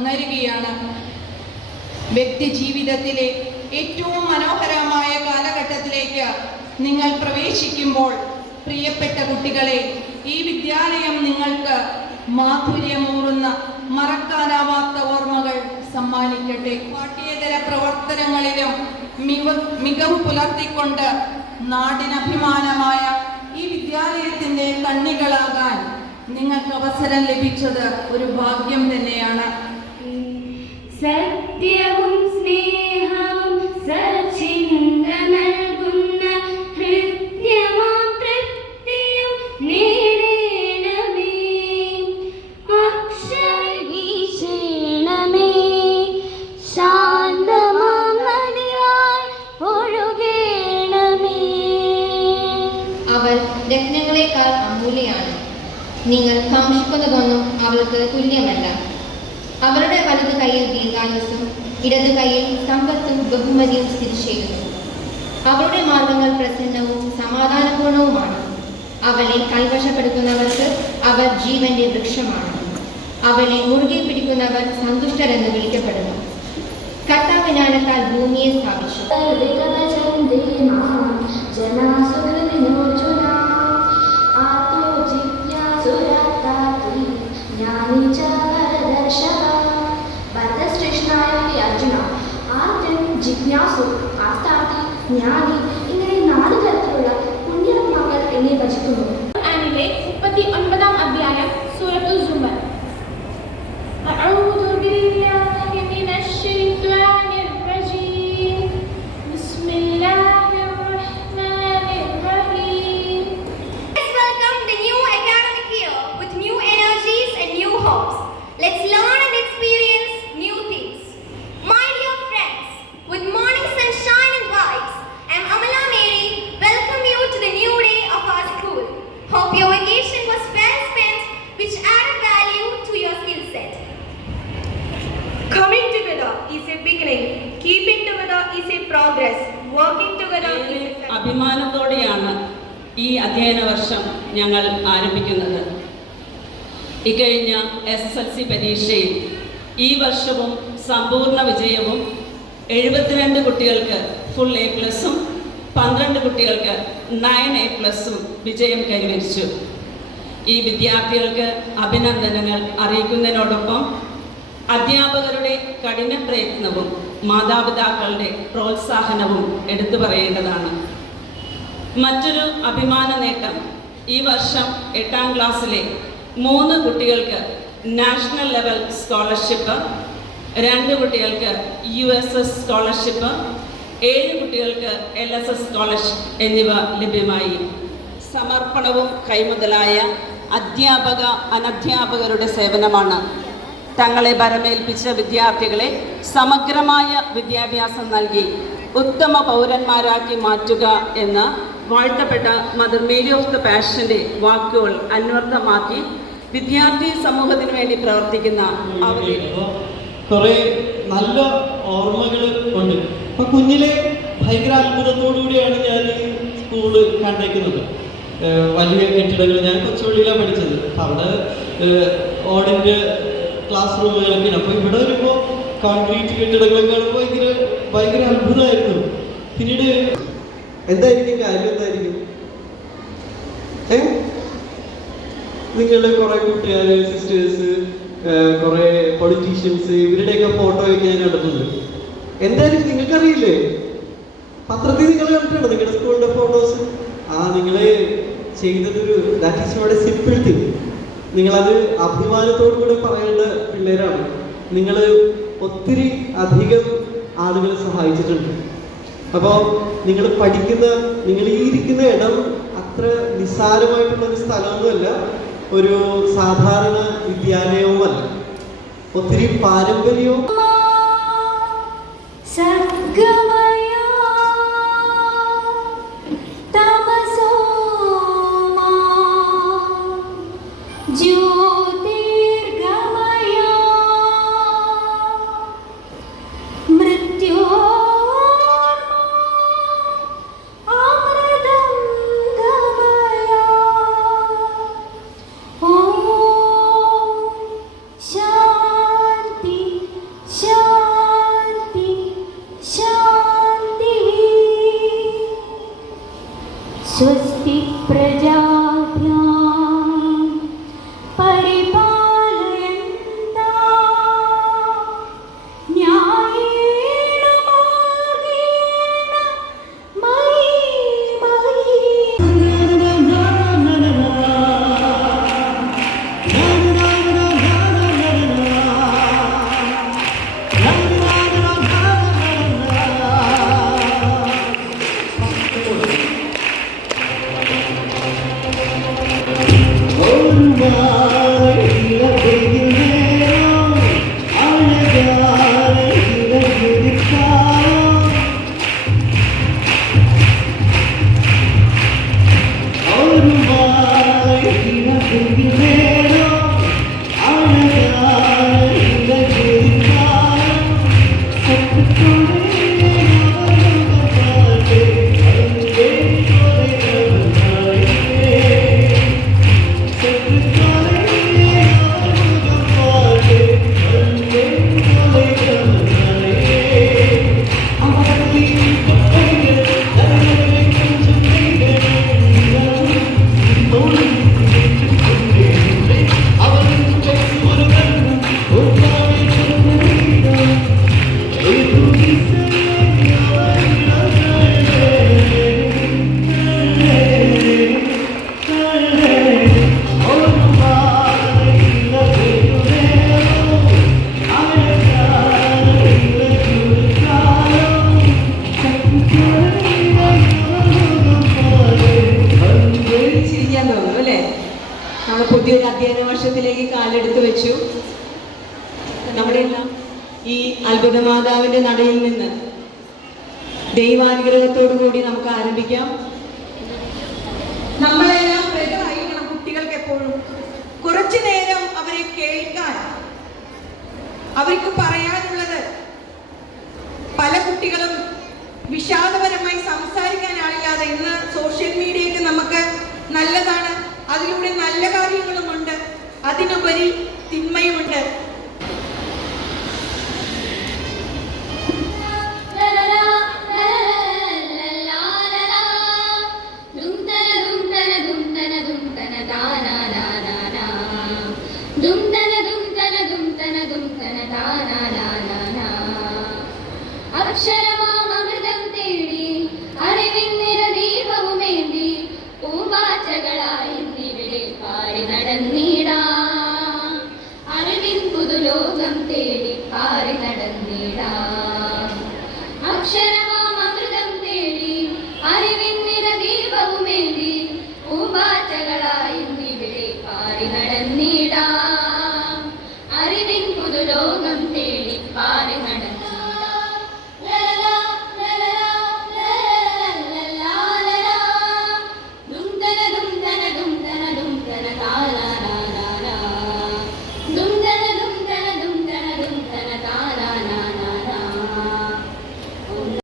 ഉണരുകയാണ്. വ്യക്തി ജീവിതത്തിലെ ഏറ്റവും മനോഹരമായ കാലഘട്ടത്തിലേക്ക് നിങ്ങൾ പ്രവേശിക്കുമ്പോൾ പ്രിയപ്പെട്ട കുട്ടികളെ, ഈ വിദ്യാലയം നിങ്ങൾക്ക് മാധുര്യമൂറുന്ന മറക്കാനാവാത്ത ഓർമ്മകൾ സമ്മാനിക്കട്ടെ. പാഠ്യേതര പ്രവർത്തനങ്ങളിലും മികവ് പുലർത്തിക്കൊണ്ട് നാടിനഭിമാനമായ ഈ വിദ്യാലയത്തിന്റെ കണ്ണികളാകാൻ നിങ്ങൾക്ക് അവസരം ലഭിച്ചത് ഒരു ഭാഗ്യം തന്നെയാണ്. സത്യവും സ്നേഹവും സച്ചിന്ത നൽകുന്ന ഹൃദ്യമാം തൃപ്തിയും നേടേണമേ. അക്ഷരം വീശേണമേ, ശാന്തമാം നദിയായി ഒഴുകേണമേ. അവർ രത്നങ്ങളെക്കാൾ അമൂല്യമാണ്. നിങ്ങൾ കാക്ഷിക്കുന്നതൊന്നും അവൾക്ക് തുല്യമല്ല. അവരുടെ വലത് കൈയിൽ ദീർഘായുസ്സും ഇടത് കൈയിൽ സമ്പത്തും ബഹുമതിയും സ്ഥിതി ചെയ്യുന്നു. അവളുടെ മാർഗങ്ങൾ പ്രസന്നവും സമാധാനപൂർണവുമാണ്. അവളെ കൈവശപ്പെടുത്തുന്നവർക്ക് അവർ ജീവന്റെ വൃക്ഷമാണ്. അവളെ മുറുകെ പിടിക്കുന്നവർ സന്തുഷ്ടരെന്ന് വിളിക്കപ്പെടുന്നു. കർത്താവിനാനത്താൽ ഭൂമിയെ സ്ഥാപിച്ചു. ജിജ്ഞാസു, അർത്ഥാർത്ഥി, ജ്ഞാനി ഇങ്ങനെ 4 തരത്തിലുള്ള പുണ്യാത്മാക്കൾ എന്നെ ഭജിക്കുന്നു. ഖുർആനിലെ 39-ാം അധ്യായം സൂറത്തുൽ സുമർ. അഊദു ബില്ലാഹി മിനശ് ശൈത്വാനിർ റജീം. ബിസ്മില്ലാഹിർ റഹ്മാനിർ റഹീം. Let's welcome the new academic year with new energies and new hopes. Let's learn and experience new things. My dear friends, with morning sunshine and vibes, I'm Amala Mary. Welcome you to the new day of our school. Hope your vacation was well spent, which added value to your skill set. Coming together is a beginning. Keeping together is a progress. Working together is a അഭിമാനത്തോടെയാണ് ഈ അധ്യയന വർഷം ഞങ്ങൾ ആരംഭിക്കുന്നത്. ഇക്കഴിഞ്ഞ SSLC പരീക്ഷയിൽ ഈ വർഷവും സമ്പൂർണ്ണ വിജയവും 72 കുട്ടികൾക്ക് ഫുൾ A+ഉം 12 കുട്ടികൾക്ക് 9A+ഉം വിജയം കൈവരിച്ചു. ഈ വിദ്യാർത്ഥികൾക്ക് അഭിനന്ദനങ്ങൾ അറിയിക്കുന്നതിനോടൊപ്പം അധ്യാപകരുടെ കഠിന പ്രയത്നവും മാതാപിതാക്കളുടെ പ്രോത്സാഹനവും എടുത്തു പറയേണ്ടതാണ്. മറ്റൊരു അഭിമാന നേട്ടം, ഈ വർഷം 8ാം ക്ലാസ്സിലെ 3 കുട്ടികൾക്ക് നാഷണൽ ലെവൽ സ്കോളർഷിപ്പ്, 2 കുട്ടികൾക്ക് USS സ്കോളർഷിപ്പ്, 7 കുട്ടികൾക്ക് LSS സ്കോളർഷിപ്പ് എന്നിവ ലഭ്യമായി. സമർപ്പണവും കൈമുതലായ അധ്യാപക അനധ്യാപകരുടെ സേവനമാണ് തങ്ങളെ ഭരമേൽപ്പിച്ച വിദ്യാർത്ഥികളെ സമഗ്രമായ വിദ്യാഭ്യാസം നൽകി ഉത്തമ പൗരന്മാരാക്കി മാറ്റുക എന്ന വാഴ്ത്തപ്പെട്ട മദർ മേരി ഓഫ് ദ പാഷന്റെ വാക്കുകൾ അന്വർത്ഥമാക്കി വിദ്യാർത്ഥി സമൂഹത്തിന് വേണ്ടി പ്രവർത്തിക്കുന്ന അവരെ കുറെ നല്ല ഓർമ്മകൾ ഉണ്ട്. അപ്പൊ കുഞ്ഞിലെ ഭയങ്കര അത്ഭുതത്തോടുകൂടിയാണ് ഞാൻ ഈ സ്കൂള് കണ്ടേക്കുന്നത്. വലിയ കെട്ടിടങ്ങൾ, ഞാൻ കൊച്ചുപള്ളിയിലാണ് പഠിച്ചത്. അവിടെ ഓടിൻ്റെ ക്ലാസ് റൂമുകളൊക്കെയാണ്. അപ്പോൾ ഇവിടെ വരുമ്പോൾ കോൺക്രീറ്റ് കെട്ടിടങ്ങളൊക്കെ കാണുമ്പോൾ ഭയങ്കര അത്ഭുതമായിരുന്നു. പിന്നീട് എന്തായിരിക്കും കാര്യം, എന്തായിരിക്കും നിങ്ങളുടെ കുറെ കൂട്ടുകാർ, സിസ്റ്റേഴ്സ്, കുറെ പൊളിറ്റീഷ്യൻസ്, ഇവരുടെയൊക്കെ ഫോട്ടോ ഒക്കെ ഞാൻ കണ്ടിട്ടുണ്ട്. എന്തായാലും നിങ്ങൾക്കറിയില്ലേ, പത്രത്തിൽ നിങ്ങൾ കണ്ടിട്ടുണ്ടോ നിങ്ങളുടെ സ്കൂളിന്റെ ഫോട്ടോസ്? നിങ്ങൾ ചെയ്തതൊരു that is not a simple thing. നിങ്ങളത് അഭിമാനത്തോടു കൂടെ പറയേണ്ട പിള്ളേരാണ്. നിങ്ങൾ ഒത്തിരി അധികം ആളുകളെ സഹായിച്ചിട്ടുണ്ട്. അപ്പോൾ നിങ്ങൾ ഈ ഇരിക്കുന്ന ഇടം അത്ര നിസ്സാരമായിട്ടുള്ളൊരു സ്ഥലമൊന്നുമല്ല, ഒരു സാധാരണ വിദ്യാലയവുമല്ല. ഒത്തിരി പാരമ്പര്യവും स्वस्ति प्रजाभ्यां परिपालयन्तां न्यायेन मार्गेण मयि പുതിയൊരു അധ്യയന വർഷത്തിലേക്ക് കാലെടുത്ത് വെച്ചു. നമ്മുടെയെല്ലാം ഈ അത്ഭുതമാതാവിൻ്റെ നടയിൽ നിന്ന് ദൈവാനുഗ്രഹത്തോടു കൂടി നമുക്ക് ആരംഭിക്കാം. നമ്മളെല്ലാം പ്രജയായിരിക്കണം കുട്ടികൾക്ക് എപ്പോഴും. കുറച്ചു നേരം അവരെ കേൾക്കാൻ, അവർക്ക് പറയാനുള്ളത്. പല കുട്ടികളും വിഷാദപരമായി സംസാരിക്കാൻ ആളില്ലാതെ ഇന്ന് സോഷ്യൽ മീഡിയയൊക്കെ നമുക്ക് നല്ലതാണ്, അതിലൂടെ നല്ല കാര്യങ്ങളുമുണ്ട്. അതിനുപരി